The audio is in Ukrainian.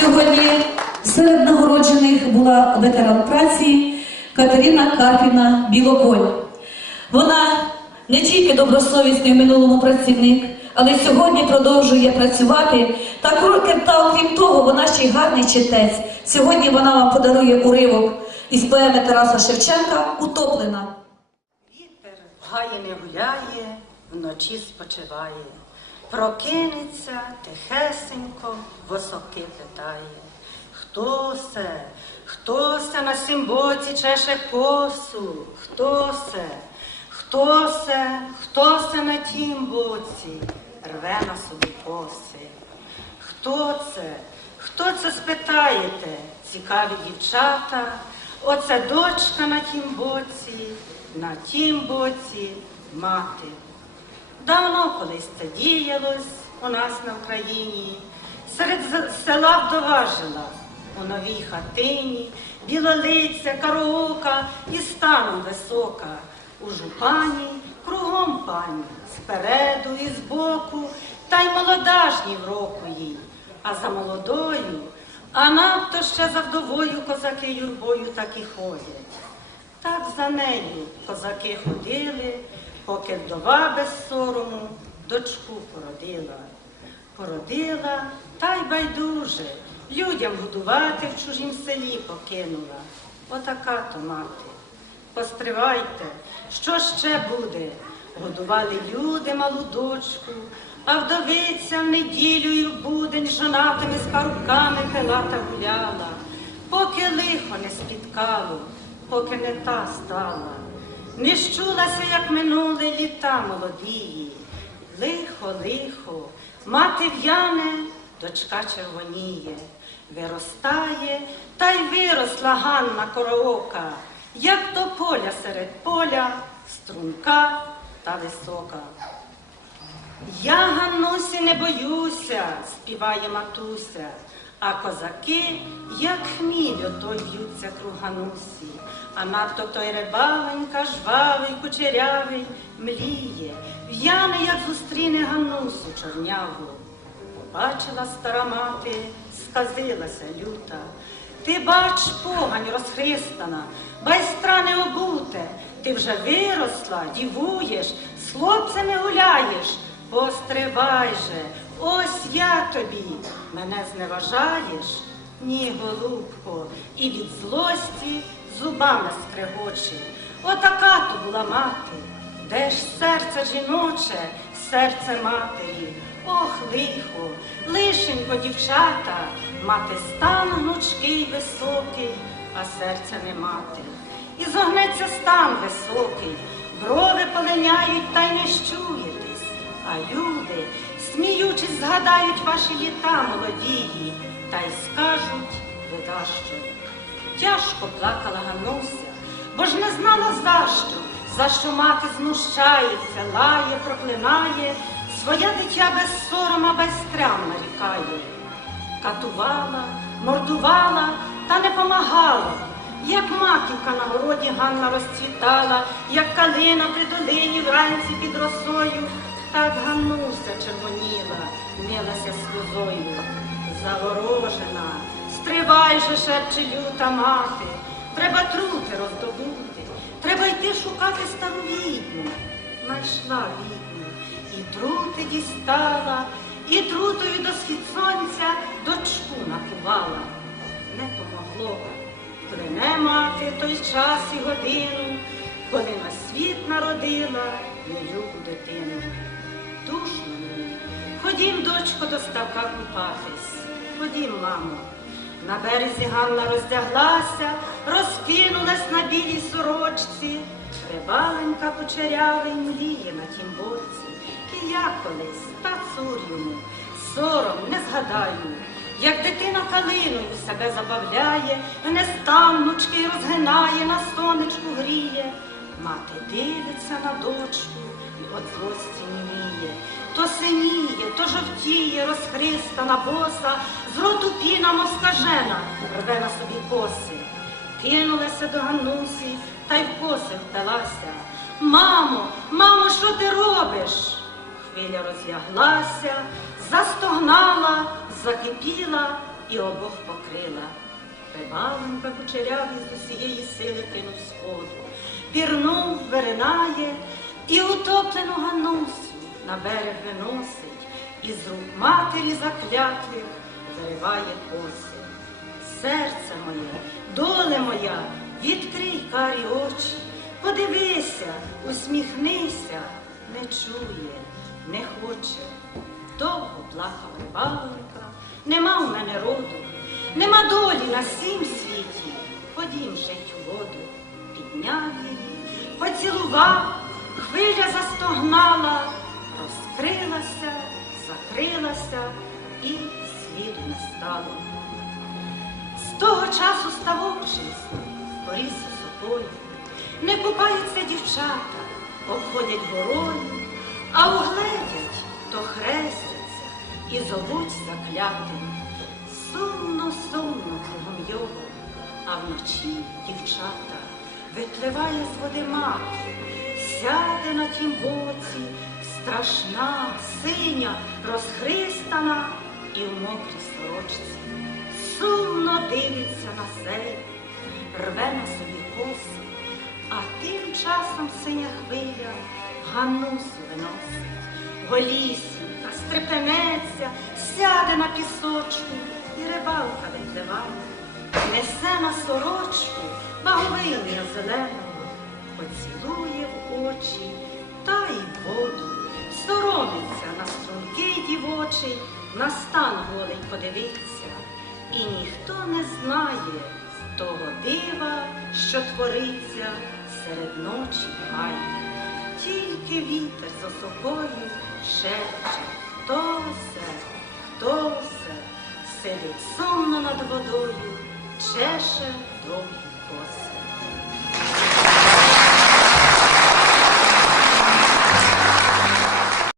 Сьогодні серед нагороджених була ветеран праці Катерина Карпіна Білоколь. Вона не тільки добросовісний в минулому працівник, але сьогодні продовжує працювати. Та, кру- та окрім того, вона ще й гарний читець. Сьогодні вона вам подарує уривок із поеми Тараса Шевченка Утоплена. Вітер в гаї не гуляє, вночі спочиває. Прокинеться тихесенько, восоки питає. Хто се, хто се на сім боці чеше косу? Хто се, хто се, хто се на тім боці, рве на собі коси? Хто це? Хто це спитаєте? Цікаві дівчата. Оце дочка на тім боці, на тім боці мати. Давно колись це діялось у нас на Україні. Серед села вдова жила у новій хатині, білолиця, караока і станом висока. У жупані кругом пані, спереду і збоку, та й молода ж ні в року їй. А за молодою, а надто ще за вдовою козаки юрбою так і ходять. Так за нею козаки ходили, поки вдова без сорому дочку породила. Породила та й байдуже, людям годувати в чужім селі покинула. Отака то мати. Постривайте, що ще буде? Годували люди малу дочку, а вдовиця в неділю в будень жонатими з парубками пила та гуляла, поки лихо не спіткало, поки не та стала. Не щулася, як минули літа молодії. Лихо, лихо, мати в'яне, дочка червоніє, виростає, та й виросла Ганна Короока, як до поля серед поля, струнка та висока. Я Ганнусі не боюся, співає матуся, а козаки, як хміль, ото в'ються круг Ганусі, а надто той рибаленька, жвавий, кучерявий, мліє, в'яне, як зустріне Ганусу чорняву. Побачила стара мати, сказилася люта. Ти бач, погань розхристана, байстра не обуте, ти вже виросла, дівуєш, з хлопцями гуляєш. Постривай же, ось я тобі, мене зневажаєш? Ні, голубко, і від злості зубами скрегоче. Отака то була мати, де ж серце жіноче, серце матері. Ох, лихо, лишенько, дівчата, мати стан гнучкий високий, а серця не мати. І зогнеться стан високий, брови полиняють та й не щуєтесь. А люди, сміючись, згадають ваші літа молодії, та й скажуть, вида що. Тяжко плакала Гануся, бо ж не знала за що, за що мати знущається, лає, проклинає, своє дитя без сорома, без трям нарікає. Катувала, мордувала та не помагала. Як маківка на городі Ганна розцвітала, як калина при долині вранці під росою, так Ганнуся червоніла, милася сльозою. Заворожена, стривай же, шепче люта мати, треба трути роздобути, треба йти шукати стару відьму. Найшла відьму, і трути дістала, і трутою до схід сонця дочку накувала. Не помогло. Клине мати той час і годину, коли на світ народила мою дитину. Душно. Ходім, дочко, до ставка купатись. Ходім, мамо. На березі Ганна роздяглася, розкинулась на білій сорочці. Рибаленька кучерявий мліє на тім боці. І колись, та цур йому, сором не згадаю. Як дитина калиною себе забавляє, мене станнучки розгинає, на сонечку гріє. Мати дивиться на дочку от злості німіє. То синіє, то жовтіє, розхристана боса, з роту піна, мов скажена, рве на собі коси. Кинулася до Ганусі та й в коси вдалася. Мамо, мамо, що ти робиш? Хвиля розляглася, застогнала, закипіла і обох покрила. Прибавленька кучеряві з усієї сили кинув сходу, пірнув, виринає і утоплену ганусю на берег виносить, і з рук матері заклятих вириває коси. Серце моє, доле моя, відкрий карі очі, подивися, усміхнися, не чує, не хоче. Довго плакав рибалка, нема в мене роду, нема долі на сім світі. Ходім жить у воду, підняв її, поцілував, хвиля застогнала, розкрилася, закрилася і сліду не стало. З того часу ставок чистий, порісся сокою, не купаються дівчата, обходять горою, а угледять, то хрестяться і зовуть заклятим. Сумно, сумно кругом його, а вночі дівчата випливає з води мати, сяде на тім боці, страшна, синя, розхристана і в мокрій сорочці. Сумно дивиться на себе, рве на собі коси, а тим часом синя хвиля Ганусю виносить. Голісінька, стрепенеться, сяде на пісочку, і рибалка відливає, несе на сорочку баговиння зеленого, поцілує в очі та й воду, соромиться на струнки дівочий, на стан голий подивиться, і ніхто не знає того дива, що твориться серед ночі в гаї. Тільки вітер з осокою шепче, хто все, хто все, сидить сумно над водою, чеше довгі коси.